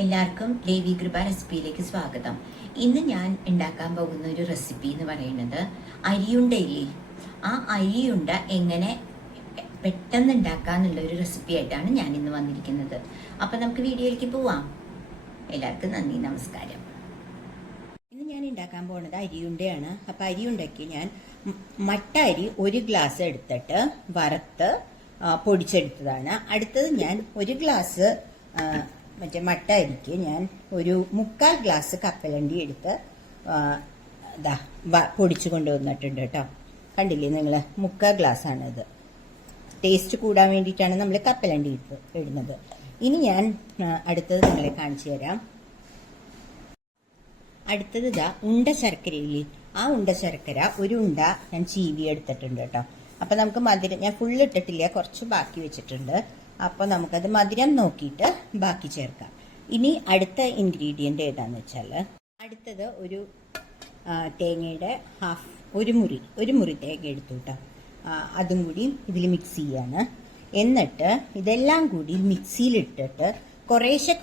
എല്ലാവർക്കും ദേവി കൃപ റെസിപ്പിയിലേക്ക് സ്വാഗതം. ഇന്ന് ഞാൻ ഉണ്ടാക്കാൻ പോകുന്ന ഒരു റെസിപ്പി എന്ന് പറയുന്നത് അരിയുണ്ടയില്ലേ, ആ അരിയുണ്ട എങ്ങനെ പെട്ടെന്ന് ഉണ്ടാക്കാന്നുള്ള ഒരു റെസിപ്പി ആയിട്ടാണ് ഞാൻ ഇന്ന് വന്നിരിക്കുന്നത്. അപ്പം നമുക്ക് വീഡിയോയിലേക്ക് പോവാം. എല്ലാവർക്കും നന്ദി, നമസ്കാരം. ഇന്ന് ഞാൻ ഉണ്ടാക്കാൻ പോകുന്നത് അരിയുണ്ടയാണ്. അപ്പം അരിയുണ്ടയ്ക്ക് ഞാൻ മട്ട അരി 1 ഗ്ലാസ് എടുത്തിട്ട് വറുത്ത് പൊടിച്ചെടുത്തതാണ്. അടുത്തത് ഞാൻ 1 ഗ്ലാസ് മറ്റേ മട്ട അരിക്ക് ഞാൻ ഒരു 3/4 ഗ്ലാസ് കപ്പലണ്ടി എടുത്ത് പൊടിച്ചു കൊണ്ടുവന്നിട്ടുണ്ട് കേട്ടോ. കണ്ടില്ലേ നിങ്ങൾ, 3/4 ഗ്ലാസ് ആണ് ഇത്. ടേസ്റ്റ് കൂടാൻ വേണ്ടിയിട്ടാണ് നമ്മൾ കപ്പലണ്ടി ഇടുന്നത്. ഇനി ഞാൻ അടുത്തത് നിങ്ങളെ കാണിച്ചു തരാം. അടുത്തത് ഉണ്ട ശർക്കരയില്ലേ, ആ ഉണ്ട ശർക്കര ഒരു ഉണ്ട ഞാൻ ചീവി എടുത്തിട്ടുണ്ട് കേട്ടോ. അപ്പൊ നമുക്ക് മധുരം ഞാൻ ഫുള്ള് ഇട്ടിട്ടില്ല, കുറച്ച് ബാക്കി വെച്ചിട്ടുണ്ട്. അപ്പോൾ നമുക്കത് മധുരം നോക്കിയിട്ട് ബാക്കി ചേർക്കാം. ഇനി അടുത്ത ഇൻഗ്രീഡിയൻ്റ് ഏതാന്ന് വെച്ചാൽ, അടുത്തത് ഒരു തേങ്ങയുടെ ഒരു മുറി തേങ്ങ എടുത്തു കേട്ടോ. അതും കൂടി ഇതിൽ മിക്സ് ചെയ്യാണ്. എന്നിട്ട് ഇതെല്ലാം കൂടി മിക്സിയിലിട്ടിട്ട് കുറേശ്ശെ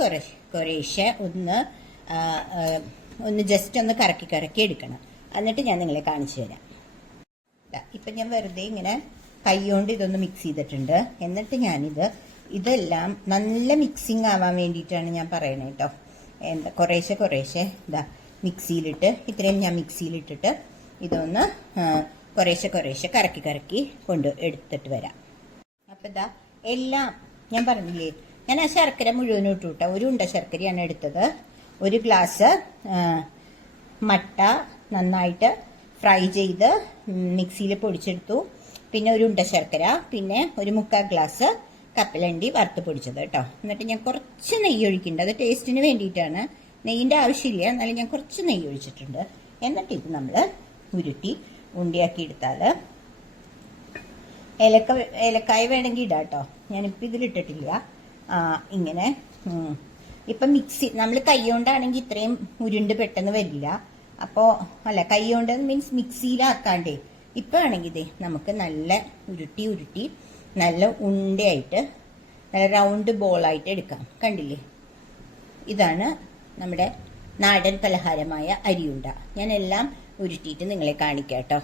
ഒന്ന് ജസ്റ്റ് ഒന്ന് കറക്കി എടുക്കണം. എന്നിട്ട് ഞാൻ നിങ്ങളെ കാണിച്ചു തരാം. ഇപ്പം ഞാൻ വെറുതെ ഇങ്ങനെ കൈകൊണ്ട് ഇതൊന്ന് മിക്സ് ചെയ്തിട്ടുണ്ട്. എന്നിട്ട് ഞാനിത് ഇതെല്ലാം നല്ല മിക്സിങ് ആവാൻ വേണ്ടിയിട്ടാണ് ഞാൻ പറയണേ കേട്ടോ. കുറേശ്ശെ മിക്സിയിലിട്ട് ഇത്രയും ഞാൻ മിക്സിയിലിട്ടിട്ട് ഇതൊന്ന് കുറേശ്ശെ കറക്കി കൊണ്ട് എടുത്തിട്ട് വരാം. അപ്പം എല്ലാം ഞാൻ പറഞ്ഞില്ലേ, ഞാൻ ആ ശർക്കര മുഴുവനും ഇട്ടു കേട്ടോ. ഒരു ഉണ്ട ശർക്കരയാണ് എടുത്തത്. 1 ഗ്ലാസ് മട്ട നന്നായിട്ട് ഫ്രൈ ചെയ്ത് മിക്സിയിൽ പൊടിച്ചെടുത്തു. പിന്നെ ഒരു ഉണ്ട ശർക്കര, പിന്നെ ഒരു 3/4 ഗ്ലാസ് കപ്പലണ്ടി വറുത്ത് പൊടിച്ചത് കേട്ടോ. എന്നിട്ട് ഞാൻ കുറച്ച് നെയ്യ് ഒഴിക്കുന്നുണ്ട്. അത് ടേസ്റ്റിന് വേണ്ടിയിട്ടാണ്, നെയ്യിൻ്റെ ആവശ്യമില്ല, എന്നാലും ഞാൻ കുറച്ച് നെയ്യ് ഒഴിച്ചിട്ടുണ്ട്. എന്നിട്ട് ഇത് നമ്മൾ ഉരുട്ടി ഉണ്ടിയാക്കി എടുത്താൽ, ഏലക്കായ വേണമെങ്കിൽ ഇടാം കേട്ടോ. ഞാനിപ്പോൾ ഇതിലിട്ടിട്ടില്ല. ഇങ്ങനെ ഇപ്പം നമ്മൾ കൈ കൊണ്ടാണെങ്കിൽ ഇത്രയും ഉരുണ്ട് പെട്ടെന്ന് വരില്ല. അപ്പോൾ കൈ കൊണ്ട് മീൻസ് മിക്സിയിലാക്കാണ്ടേ ഇപ്പൊ ആണെങ്കിൽ നമുക്ക് നല്ല ഉരുട്ടി നല്ല ഉണ്ടയായിട്ട് നല്ല റൗണ്ട് ബോളായിട്ട് എടുക്കാം. കണ്ടില്ലേ, ഇതാണ് നമ്മുടെ നാടൻ പലഹാരമായ അരിയുണ്ട. ഞാൻ എല്ലാം ഉരുട്ടിയിട്ട് നിങ്ങളെ കാണിക്കാം കേട്ടോ.